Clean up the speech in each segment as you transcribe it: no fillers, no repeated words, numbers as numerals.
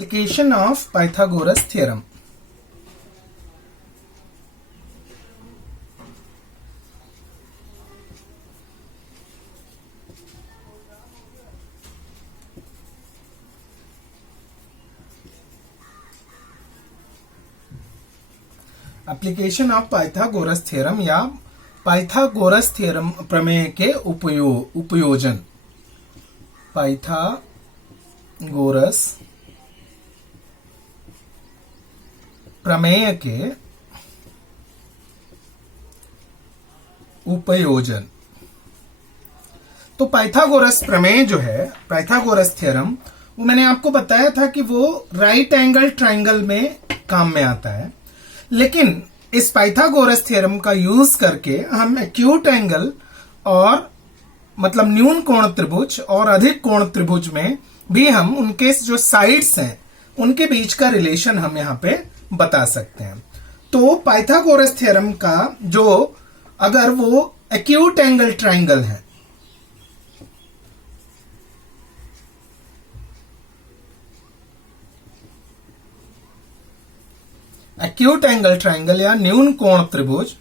Application of Pythagoras theorem. Application of Pythagoras theorem या Pythagoras theorem प्रमेय के उपयोजन। Pythagoras प्रमेय के उपयोजन। तो पाइथागोरस प्रमेय जो है, पाइथागोरस थ्योरम, वो मैंने आपको बताया था कि वो राइट एंगल ट्राइंगल में काम में आता है। लेकिन इस पाइथागोरस थ्योरम का यूज करके हम एक्यूट एंगल और मतलब न्यून कोण त्रिभुज और अधिक कोण त्रिभुज में भी हम उनके जो साइड्स हैं उनके बीच का रिलेशन हम यहां पे बता सकते हैं। तो पाइथागोरस थ्योरम का जो अगर वो एक्यूट एंगल ट्राइंगल है, एक्यूट एंगल ट्राइंगल या न्यून कोण त्रिभुज,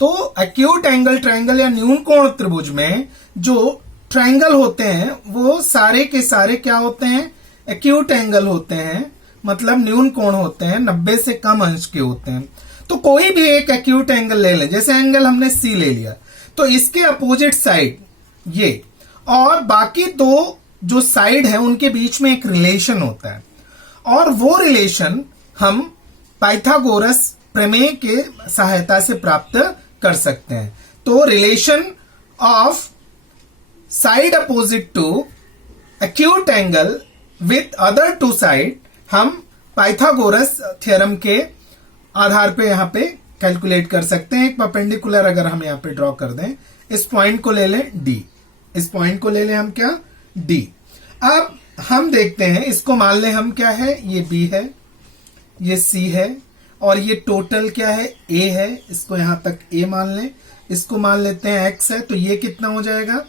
तो एक्यूट एंगल ट्राइंगल या न्यून कोण त्रिभुज में जो ट्राइंगल होते हैं वो सारे के सारे क्या होते हैं? एक्यूट एंगल होते हैं, मतलब न्यून कोण होते हैं, 90 से कम अंश के होते हैं। तो कोई भी एक एक्यूट एंगल ले लें, जैसे एंगल हमने सी ले लिया, तो इसके अपोजिट साइड ये और बाकी दो जो साइड है उनके बीच में एक रिलेशन होता है, और वो रिलेशन हम पाइथागोरस प्रमेय के सहायता से प्राप्त कर सकते हैं। तो relation of side opposite to acute angle with other two side हम पाइथागोरस थ्योरम के आधार पे यहां पे कैलकुलेट कर सकते हैं। एक परपेंडिकुलर अगर हम यहां पे ड्रॉ कर दें, इस पॉइंट को ले लें डी, इस पॉइंट को ले लें हम क्या? डी। अब हम देखते हैं, इसको मान लें हम क्या है, ये बी है, ये सी है, और ये टोटल क्या है? ए है। इसको यहां तक ए मान लें, इसको मान लेते हैं एक्स है, तो ये कितना हो जाएगा?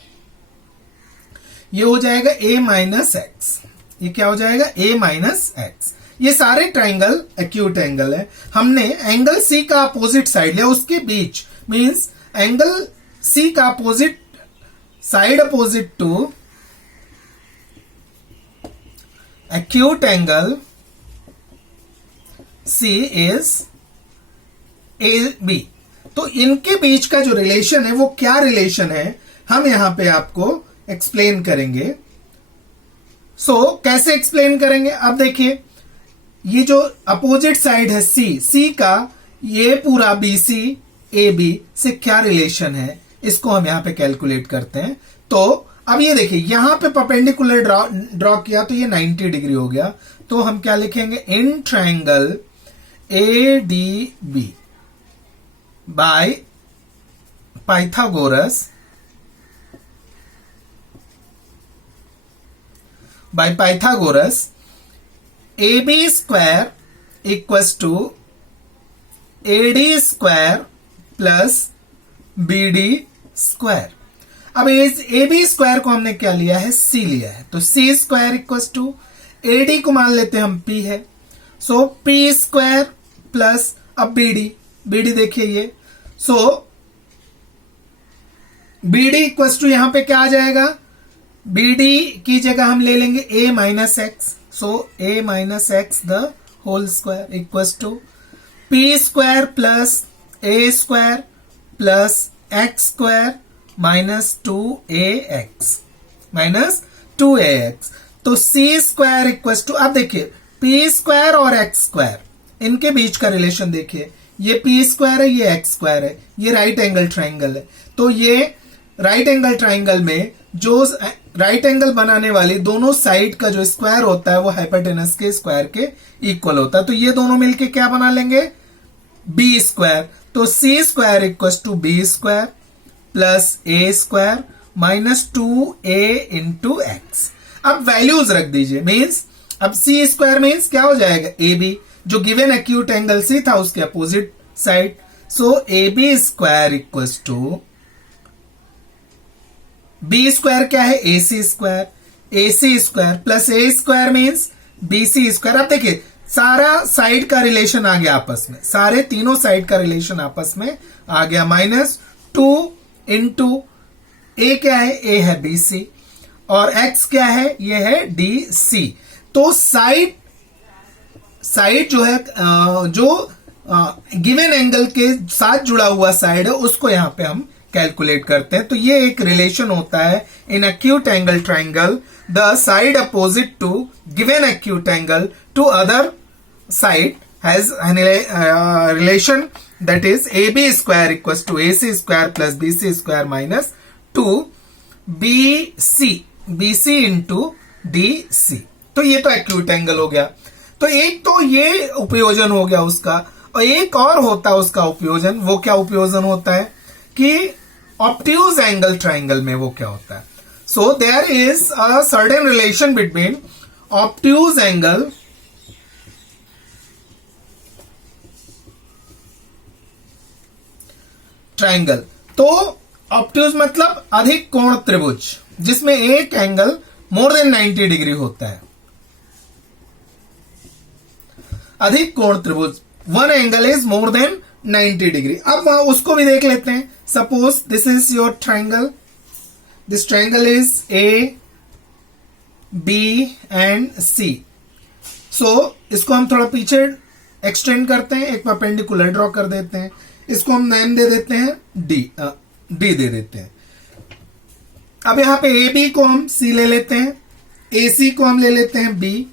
ये हो जाएगा ए माइनस एक्स। ये क्या हो जाएगा? ए माइनस एक्स। ये सारे ट्राइंगल एक्यूट एंगल है। हमने एंगल सी का अपोजिट साइड लिया, उसके बीच मींस एंगल सी का opposite side opposite to acute angle C is AB। तो इनके बीच का जो रिलेशन है वो क्या रिलेशन है, हम यहां पे आपको एक्सप्लेन करेंगे। कैसे एक्सप्लेन करेंगे? अब देखिए, ये जो अपोजिट साइड है सी का, ये पूरा BC AB से क्या रिलेशन है, इसको हम यहां पे कैलकुलेट करते हैं। तो अब ये देखिए, यहां पे परपेंडिकुलर ड्रॉ किया तो ये 90 डिग्री हो गया। तो हम क्या लिखेंगे? In triangle ADB by Pythagoras AB square equals to AD square plus BD square. अब ए बी स्क्वायर को हमने क्या लिया है? सी लिया है, तो C square equals to AD को मान लेते हैं हम पी है, सो पी स्क्वायर प्लस अब बीडी देखिए ये, सो बीडी इक्वल्स टू यहां पे क्या आ जाएगा? बीडी की जगह हम ले लेंगे A minus X, so A minus X the whole square equals to P square plus A square plus X square minus 2ax। तो सी स्क्वायर इक्वल टू, अब देखिए पी स्क्वायर और एक्स स्क्वायर इनके बीच का रिलेशन देखिए, ये P square है, ये एक्स स्क्वायर है, ये राइट एंगल ट्राइंगल है। तो ये राइट एंगल ट्राइंगल में जो राइट एंगल बनाने वाली दोनों साइड का जो स्क्वायर होता है वो हाइपोटेनस के स्क्वायर के इक्वल होता है। तो ये दोनों मिलके क्या बना लेंगे? B square. तो C square equal to B square plus A square minus 2a into X. अब वैल्यूज रख दीजिए, मीन्स अब सी स्क्वायर मीन्स क्या हो जाएगा? ए बी, जो गिवन एक्यूट एंगल सी था उसके opposite side. So A B square equals to B square क्या है, A C square, A C square plus A square means B C square. अब देखिए सारा साइड का रिलेशन आ गया आपस में, सारे तीनों साइड का रिलेशन आपस में आ गया। माइनस 2 इंटू ए क्या है, ए है बी सी, और एक्स क्या है, ये है डी सी। तो साइड जो है जो गिवन एंगल के साथ जुड़ा हुआ साइड है उसको यहां पे हम कैलकुलेट करते हैं। तो ये एक रिलेशन होता है in acute angle triangle, the side opposite to given acute angle to other side has relation that is A B square equal to A C square plus B C square minus 2 B C into D C. तो ये तो acute angle हो गया। तो एक तो ये उपयोजन हो गया उसका, और एक और होता है उसका उपयोजन। वो क्या उपयोजन होता है कि ऑब्ट्यूज एंगल ट्राइंगल में वो क्या होता है। So there is a certain relation between obtuse angle triangle. तो ऑब्ट्यूज मतलब अधिक कोण त्रिभुज, जिसमें एक एंगल मोर देन 90 डिग्री होता है। अधिक कोण त्रिभुज, one angle is more than 90 degree. अब उसको भी देख लेते हैं। Suppose this is your triangle, this triangle is A B and C. सो इसको हम थोड़ा पीछे एक्सटेंड करते हैं, एक परपेंडिकुलर ड्रॉ कर देते हैं। इसको हम नेम दे देते हैं डी दे देते हैं। अब यहां पे ए बी को हम सी ले लेते हैं, ए सी को हम ले लेते हैं बी,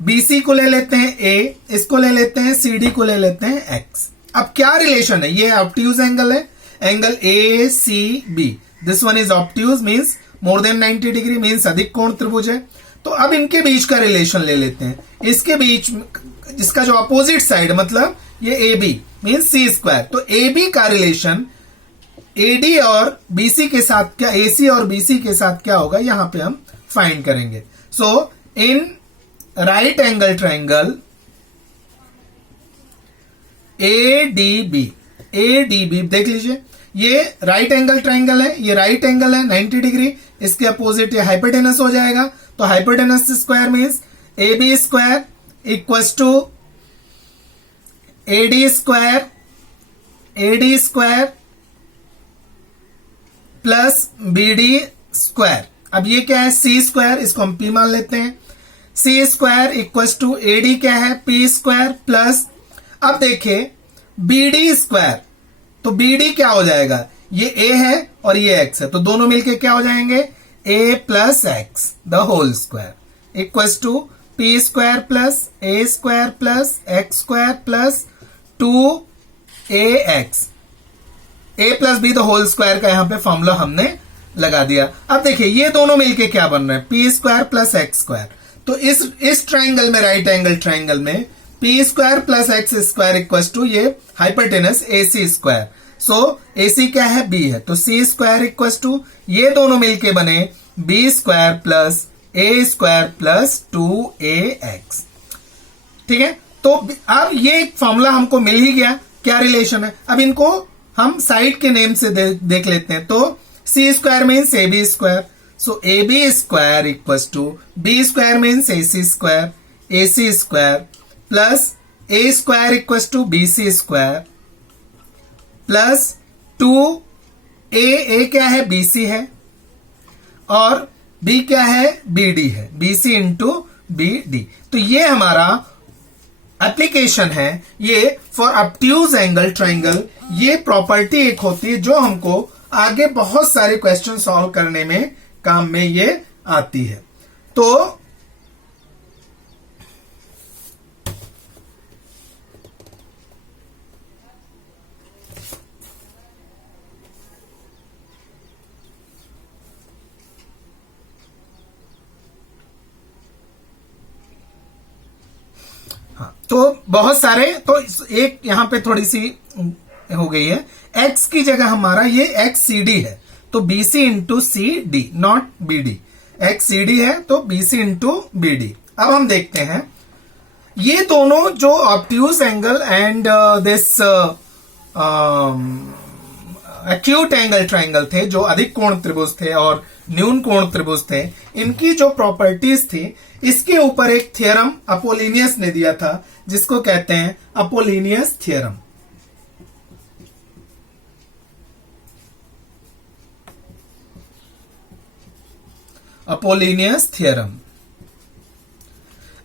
बी सी को ले लेते हैं ए, इसको ले लेते हैं सी डी को ले लेते हैं एक्स। अब क्या रिलेशन है, ये ऑब्ट्यूज एंगल है, angle A C B, this one is obtuse means more than 90 degree means अधिक कोण त्रिभुज है। तो अब इनके बीच का रिलेशन ले लेते हैं। इसके बीच जिसका जो अपोजिट साइड मतलब ये A B means C square, तो ए बी का रिलेशन ए डी और बी सी के साथ क्या, ए सी और बी सी के साथ क्या होगा यहां पे हम फाइंड करेंगे। So in right angle triangle A D B देख लीजिए, ये राइट एंगल ट्राइंगल है, ये राइट एंगल है 90 डिग्री, इसके अपोजिट ये हाइपोटेनस हो जाएगा। तो hypotenuse square means A B square equals to A D square plus B D square. अब ये क्या है, सी स्क्वायर, इसको हम पी मान लेते हैं। C square equals to A D क्या है, पी स्क्वायर प्लस, अब देखिए बी डी स्क्वायर, तो बी डी क्या हो जाएगा, ये ए है और ये एक्स है, तो दोनों मिलके क्या हो जाएंगे, A plus X the whole square equals to P square plus A square plus X square plus 2 A X, A plus B the whole square का यहां पे फॉर्मूला हमने लगा दिया। अब देखिए ये दोनों मिलके क्या बन रहे हैं, P square plus X square. तो इस ट्राइंगल में, राइट एंगल ट्राइंगल में P square plus X square equal to ये hypotenuse A C square. So A C क्या है, बी है, तो सी स्क्वायर इक्वल टू ये दोनों मिलके बने B square plus A square plus 2 A x. ठीक है, तो अब ये एक फॉर्मूला हमको मिल ही गया, क्या रिलेशन है। अब इनको हम साइड के नेम से देख लेते हैं। तो C square means A B square, so A B square equal to B square means A C square plus A square equal to B C square plus 2 A क्या है, बी सी है, और B क्या है, B D है, B C into B D. तो ये हमारा एप्लीकेशन है, ये फॉर ऑब्ट्यूज एंगल ट्राइंगल। ये प्रॉपर्टी एक होती है जो हमको आगे बहुत सारे क्वेश्चन सॉल्व करने में काम में ये आती है। तो तो बहुत सारे, तो एक यहां पे थोड़ी सी हो गई है, x की जगह हमारा ये एक्स सी डी है, तो B C into C D, not B D. X C D है तो B C into B D. अब हम देखते हैं ये दोनों जो obtuse angle and this acute angle triangle थे, जो अधिक कोण त्रिभुज थे और न्यून कोण त्रिभुज थे, इनकी जो प्रॉपर्टीज थी, इसके ऊपर एक थ्योरम अपोलिनियस ने दिया था, जिसको कहते हैं अपोलिनियस थ्योरम। Apollonius theorem.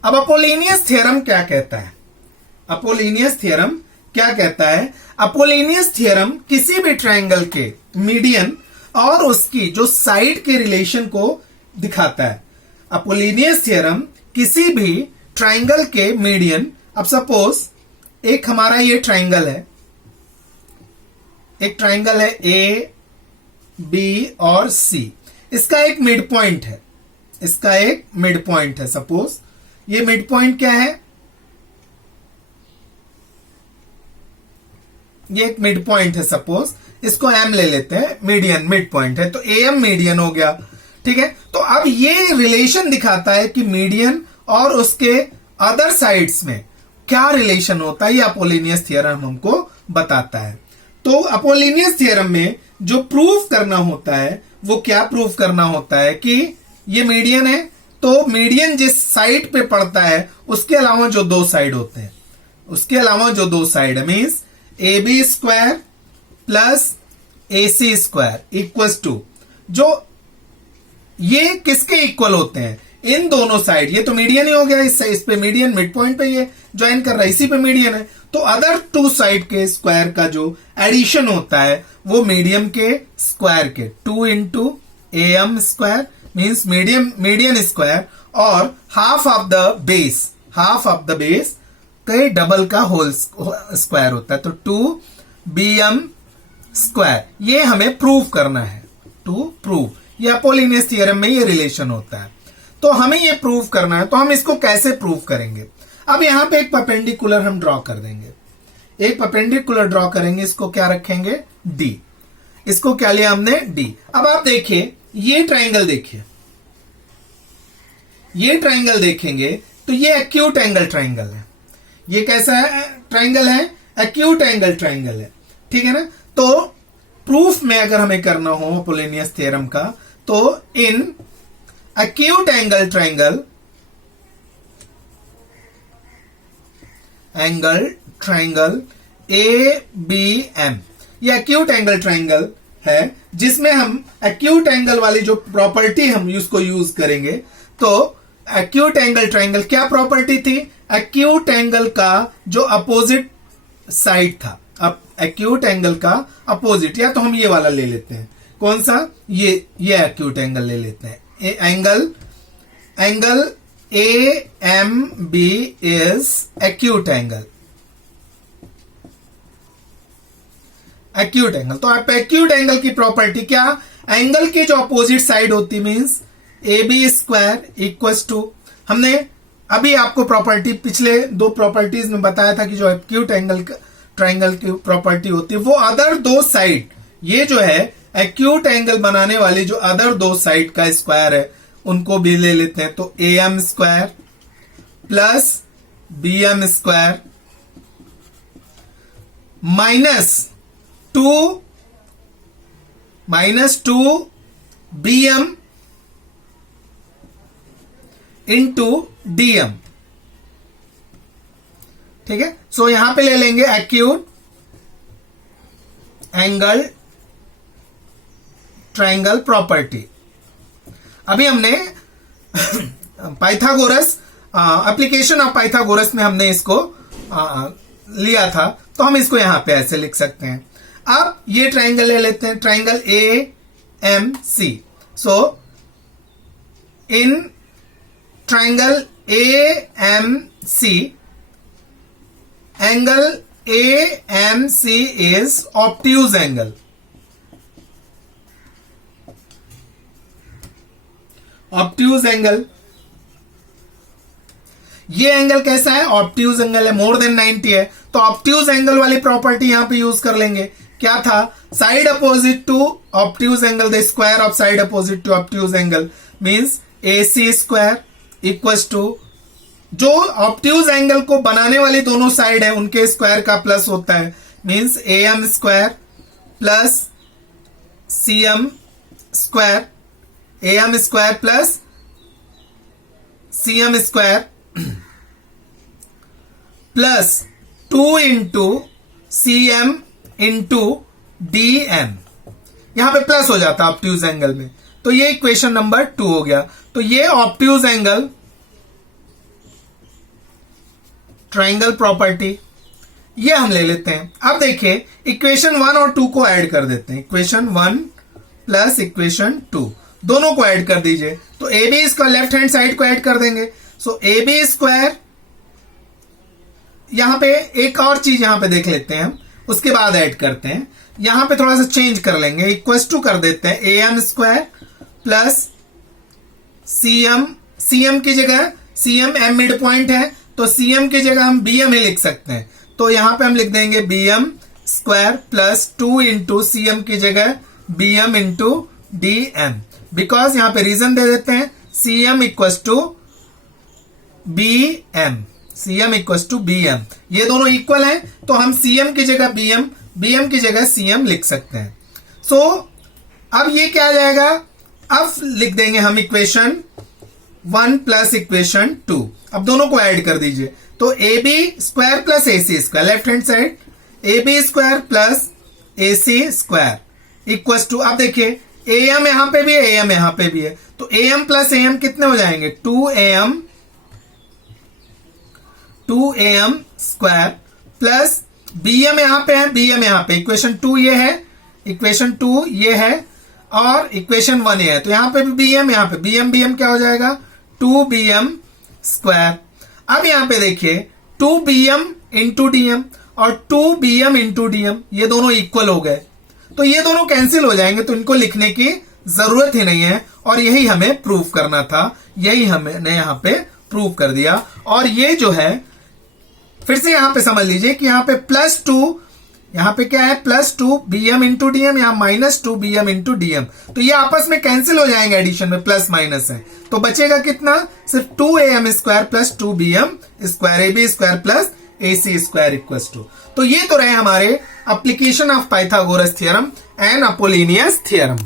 अब अपोलिनियस थ्योरम क्या कहता है? अपोलिनियस थ्योरम क्या कहता है? अपोलिनियस थ्योरम किसी भी ट्रायंगल के मीडियन और उसकी जो साइड के रिलेशन को दिखाता है। अपोलिनियस थ्योरम किसी भी ट्रायंगल के मीडियन, अब सपोज एक हमारा ये ट्रायंगल है, एक ट्रायंगल है ए बी और सी, इसका एक मिड पॉइंट है, इसका एक मिड पॉइंट है। सपोज ये मिड पॉइंट क्या है? ये एक मिड पॉइंट है, सपोज इसको एम ले लेते हैं, मीडियन मिड पॉइंट है, तो ए एम मीडियन हो गया। ठीक है, तो अब ये रिलेशन दिखाता है कि मीडियन और उसके अदर साइड्स में क्या रिलेशन होता है, ये अपोलिनियस थ्योरम हमको बताता है। तो अपोलिनियस थ्योरम में जो प्रूफ करना होता है, वो क्या प्रूफ करना होता है कि ये मीडियन है, तो मीडियन जिस साइड पे पड़ता है उसके अलावा जो दो साइड होते हैं, उसके अलावा जो दो साइड है, means A B square plus A C square equals to, जो ये किसके इक्वल होते हैं? इन दोनों साइड। ये तो मीडियन ही हो गया, इस पे मीडियन मिड पॉइंट पे ये ज्वाइन कर रहा है, इसी पे मीडियन है, तो अदर टू साइड के स्क्वायर का जो एडिशन होता है वो मीडियम के स्क्वायर के 2 into A M square means median square और हाफ ऑफ द बेस के डबल का होल स्क्वायर होता है, तो 2bm स्क्वायर। ये हमें प्रूव करना है, टू प्रूव, ये अपोलिनियस थ्योरम में ये रिलेशन होता है, तो हमें ये प्रूव करना है। तो हम इसको कैसे प्रूव करेंगे? अब यहां पे एक परपेंडिकुलर हम ड्रॉ कर देंगे, एक परपेंडिकुलर ड्रॉ करेंगे, इसको क्या रखेंगे? डी। इसको क्या लिया हमने? डी। अब आप देखिए ये ट्राइंगल, देखिए ये ट्राइंगल देखेंगे तो ये एक्यूट एंगल ट्राइंगल है। ये कैसा है ट्राइंगल है? एक्यूट एंगल ट्राइंगल है, ठीक है ना। तो प्रूफ में अगर हमें करना हो अपोलिनियस थ्योरम का, तो in acute angle triangle A B M, ये एक्यूट एंगल ट्राइंगल है जिसमें हम एक्यूट एंगल वाली जो प्रॉपर्टी हम उसको यूज करेंगे। तो एक्यूट एंगल ट्राइंगल क्या प्रॉपर्टी थी? एक्यूट एंगल का जो अपोजिट साइड था, अब एक्यूट एंगल का अपोजिट, या तो हम ये वाला ले लेते हैं, कौन सा? ये एक्यूट एंगल ले लेते हैं। Angle A M B is acute angle, acute angle. तो आप एक्यूट एंगल की प्रॉपर्टी क्या? एंगल की जो अपोजिट साइड होती means A B square equals to, हमने अभी आपको प्रॉपर्टी पिछले दो प्रॉपर्टीज में बताया था कि जो एक्यूट एंगल ट्राइंगल की प्रॉपर्टी होती है वो अदर दो साइड, ये जो है एक्यूट एंगल बनाने वाली जो अदर दो साइड का स्क्वायर है उनको भी ले लेते हैं। तो A M square plus B M square minus two B M into D M, ठीक है। सो यहां पे ले लेंगे एक्यूट एंगल ट्राइंगल प्रॉपर्टी। अभी हमने पाइथागोरस एप्लीकेशन ऑफ पाइथागोरस में हमने इसको लिया था, तो हम इसको यहां पे ऐसे लिख सकते हैं। अब ये ट्राइंगल ले लेते हैं, triangle A M C. So in triangle A M C, angle A M C is obtuse angle. Obtuse angle, ये एंगल कैसा है? ऑब्ट्यूज एंगल है, मोर देन 90 है, तो ऑब्ट्यूज एंगल वाली प्रॉपर्टी यहां पे यूज कर लेंगे। क्या था? Side opposite to obtuse angle, the square of side opposite to obtuse angle means A C square equals to, जो ऑब्ट्यूज एंगल को बनाने वाली दोनों साइड है उनके स्क्वायर का प्लस होता है, means A M square plus cm square, am square plus cm square plus 2 into cm into dm, यहां पे प्लस हो जाता है ऑब्ट्यूज एंगल में। तो ये इक्वेशन नंबर 2 हो गया। तो ये ऑब्ट्यूज एंगल ट्राइंगल प्रॉपर्टी ये हम ले लेते हैं। अब देखिए इक्वेशन 1 और 2 को ऐड कर देते हैं। इक्वेशन 1 प्लस इक्वेशन 2 दोनों को ऐड कर दीजिए। तो A B square left hand side को ऐड कर देंगे। सो ए बी स्क्वायर, यहां पे एक और चीज यहां पे देख लेते हैं हम, उसके बाद ऐड करते हैं। यहां पे थोड़ा सा चेंज कर लेंगे, इक्वल टू कर देते हैं A M square plus CM, CM की जगह सीएम एम मिड पॉइंट है तो सीएम की जगह हम बीएम ही लिख सकते हैं। तो यहां पे हम लिख देंगे BM square plus 2 into CM की जगह बीएम इंटू डीएम, बिकॉज यहां पे रीजन दे देते हैं CM equal to BM, CM equal to BM, ये दोनों इक्वल हैं तो हम सीएम की जगह बीएम, बीएम की जगह सीएम लिख सकते हैं। सो अब ये क्या आ जाएगा, अब लिख देंगे हम इक्वेशन 1 प्लस इक्वेशन 2। अब दोनों को ऐड कर दीजिए। तो A B square plus A C square, left hand side A B square plus A C square equal to, अब देखिए ए एम यहां पे भी है, ए एम यहां पे भी है, तो A M plus A M कितने हो जाएंगे 2 A M square plus B M यहां पे है, बी एम यहां पे, इक्वेशन 2 ये है, इक्वेशन 2 ये है और इक्वेशन 1 ये है, तो यहां पे भी बी एम, यहां पे बी एम क्या हो जाएगा 2 बी एम स्क्वायर। अब यहां पे देखिए 2 बी एम इंटू डीएम और 2 बी एम इंटू डीएम, ये दोनों इक्वल हो गए तो ये दोनों कैंसिल हो जाएंगे, तो इनको लिखने की जरूरत ही नहीं है और यही हमें प्रूव करना था, यही हमने यहां पे प्रूव कर दिया। और ये जो है फिर से यहां पे समझ लीजिए कि यहां पे +2, यहां पे क्या है +2 बी एम इंटू डीएम, यहां -2 बी एम इंटू डीएम, तो ये आपस में कैंसिल हो जाएंगे, एडिशन में प्लस माइनस है तो बचेगा कितना, सिर्फ 2 A M square plus 2 B M square, A B square plus A C square equal to. तो ये तो रहे हमारे application of Pythagoras theorem and Apollonius theorem.